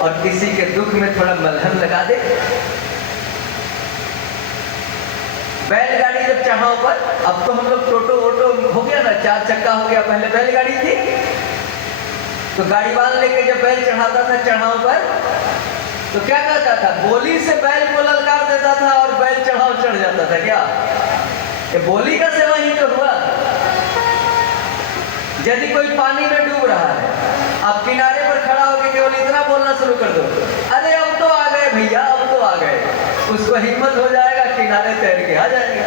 और किसी के दुख में थोड़ा मलहम लगा दे। बैलगाड़ी जब चढ़ाओ पर, अब तो हम लोग टोटो वोटो हो गया ना, 4 चक्का हो गया, पहले बैलगाड़ी थी तो गाड़ी वाल लेके जब बैल चढ़ाता था चढ़ाओ पर तो क्या करता था, बोली से बैल को ललकार देता था और बैल चढ़ाओ चढ़ जाता था। क्या ये बोली का सेवा ही तो हुआ। यदि कोई पानी में डूब रहा है, आप किनारे पर खड़ा होकर केवल इतना बोलना शुरू कर दो, अरे अब तो आ गए भैया, अब तो आ गए, उसको हिम्मत हो जाएगा, किनारे तैर के आ जाएगा।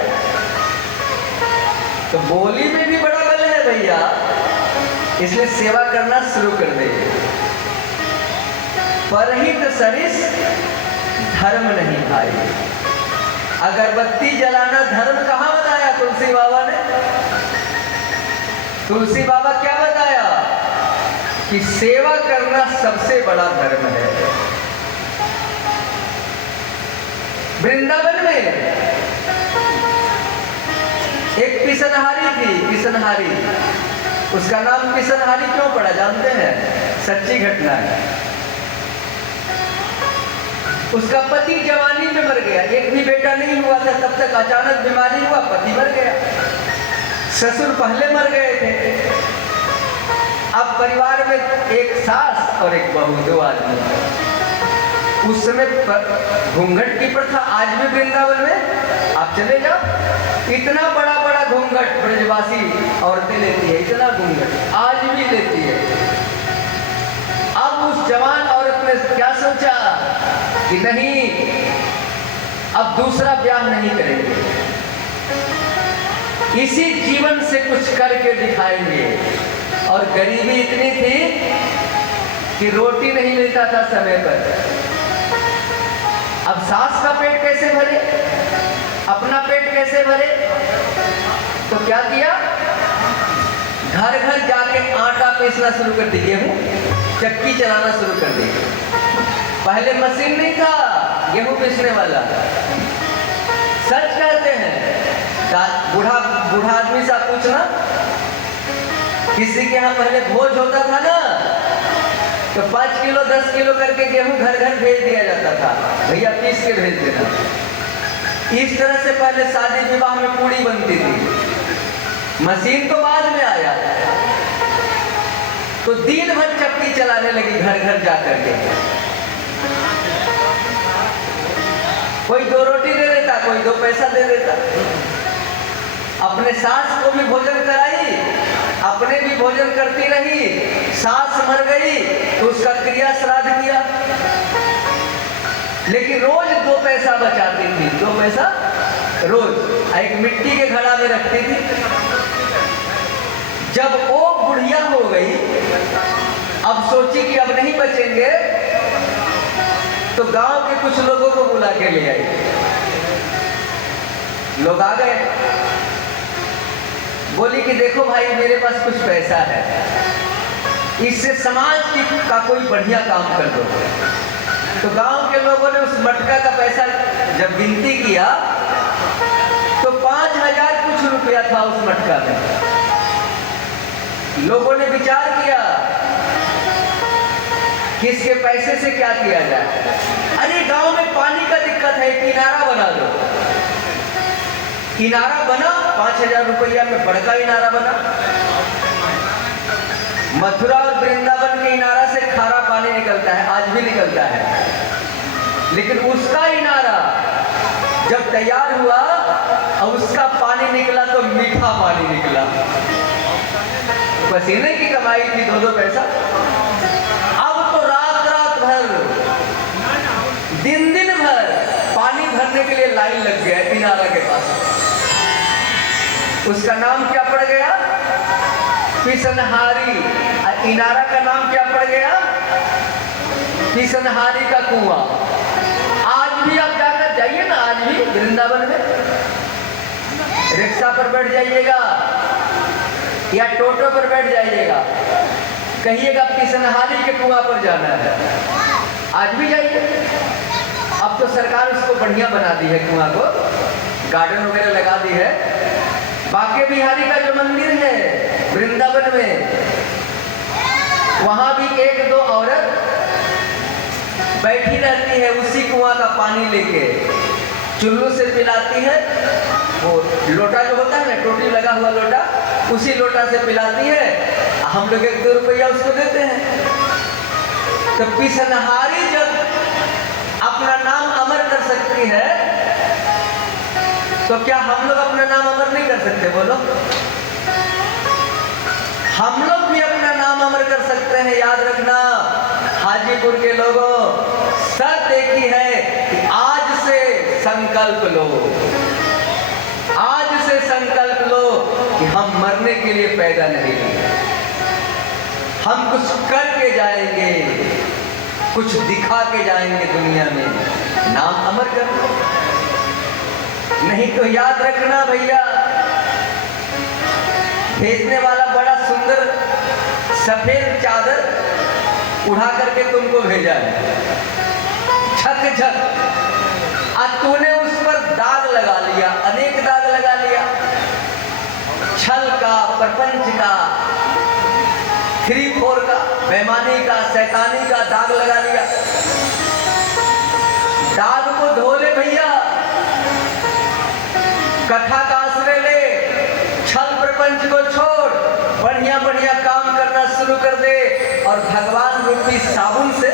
तो बोली में भी बड़ा बल है भैया, इसलिए सेवा करना शुरू कर दे। परहित सरिस धर्म नहीं भाई। अगरबत्ती जलाना धर्म कहाँ बताया तुलसी बाबा ने? तुलसी बाबा क्या बताया कि सेवा करना सबसे बड़ा धर्म है। वृंदावन में एक पिसनहारी थी, पिसनहारी। उसका नाम पिसनहारी क्यों पड़ा जानते हैं? सच्ची घटना है। उसका पति जवानी में मर गया, एक भी बेटा नहीं हुआ था तब तक, अचानक बीमारी हुआ, पति मर गया। ससुर पहले मर गए थे। अब परिवार में एक सास और एक बहू, 2 आदमी। उस समय घूंघट की प्रथा आज भी वृंदावन में आप चले जाओ, इतना बड़ा बड़ा घूंघट ब्रजवासी औरतें लेती है, इतना घूंघट आज भी लेती है। अब उस जवान औरत ने क्या सोचा कि नहीं, अब दूसरा ब्याह नहीं करेंगे, इसी जीवन से कुछ करके दिखाएंगे। और गरीबी इतनी थी कि रोटी नहीं मिलता था समय पर। अब सास का पेट कैसे भरे, अपना पेट कैसे भरे? तो क्या किया, घर घर जाके आटा पीसना शुरू कर दी, गेहूं चक्की चलाना शुरू कर दी। पहले मशीन नहीं था गेहूं पीसने वाला। सच कहते हैं, बूढ़ा आदमी से पूछना, किसी के यहाँ पहले भोज होता था ना तो 5 किलो 10 किलो करके गेहूं घर घर भेज दिया जाता था, भैया पीस के भेज देना। इस तरह से पहले शादी विवाह में पूड़ी बनती थी। मशीन तो बाद में आया, तो दिन भर चक्की चलाने लगी घर घर जाकर के। कोई 2 रोटी दे देता, कोई 2 पैसा दे देता। अपने सास को भी भोजन कराई, अपने भी भोजन करती रही। सास मर गई तो उसका क्रिया श्राद्ध किया, लेकिन रोज 2 पैसा बचाती थी, 2 पैसा रोज एक मिट्टी के घड़ा में रखती थी। जब वो बुढ़िया हो गई, अब सोची कि अब नहीं बचेंगे, तो गांव के कुछ लोगों को बुला के ले आई। लोग आ गए, बोली कि देखो भाई मेरे पास कुछ पैसा है, इससे समाज का कोई बढ़िया काम कर दो। तो गांव के लोगों ने उस मटका का पैसा जब गिनती किया तो 5000 कुछ रुपया था उस मटका में। लोगों ने विचार किया कि इसके पैसे से क्या किया जाए। अरे गांव में पानी का दिक्कत है, किनारा बना दो। किनारा बना, 5000 रुपया में बड़का इनारा बना। मथुरा और वृंदावन के इनारा से खारा पानी निकलता है, आज भी निकलता है, लेकिन उसका इनारा जब तैयार हुआ और उसका पानी निकला तो मीठा पानी निकला। पसीने की कमाई थी 2-2 पैसा। अब तो रात रात भर, दिन दिन भर पानी भरने के लिए लाइन लग गया इनारा के पास। उसका नाम क्या पड़ गया? पिसनहारी। इनारा का नाम क्या पड़ गया? पिसनहारी का कुआं। आज भी आप जाकर जाइए ना, आज भी वृंदावन में रिक्शा पर बैठ जाइएगा या टोटो पर बैठ जाइएगा, कहिएगा पिसनहारी के कुआं पर जाना है, आज भी जाइए। अब तो सरकार उसको बढ़िया बना दी है, कुआं को गार्डन वगैरह लगा दी है। बांके बिहारी का जो मंदिर है वृंदावन में, वहां भी 1-2 औरत बैठी रहती है, उसी कुआं का पानी लेके चुल्लू से पिलाती है। वो लोटा जो होता है ना, टोटी लगा हुआ लोटा, उसी लोटा से पिलाती है। हम लोग 1-2 रुपया उसको देते हैं। तो पिसनहारी जब अपना नाम अमर कर सकती है, तो क्या हम लोग अपना नाम अमर नहीं कर सकते? बोलो, हम लोग भी अपना नाम अमर कर सकते हैं। याद रखना हाजीपुर के लोगों, शर्त एक ही है कि आज से संकल्प लो, आज से संकल्प लो कि हम मरने के लिए पैदा नहीं हुए, हम कुछ करके जाएंगे, कुछ दिखा के जाएंगे दुनिया में। नाम अमर कर लो, नहीं तो याद रखना भैया, भेजने वाला बड़ा सुंदर सफेद चादर उड़ा करके तुमको भेजा है, झक झक, और तूने उस पर दाग लगा लिया, अनेक दाग लगा लिया, छल का, प्रपंच का, 3-4 का, बेईमानी का, शैतानी का दाग लगा लिया। दाग को धो ले भैया, कथा का आश्रय ले, छल प्रपंच को छोड़, बढ़िया बढ़िया काम करना शुरू कर दे और भगवान रूपी साबुन से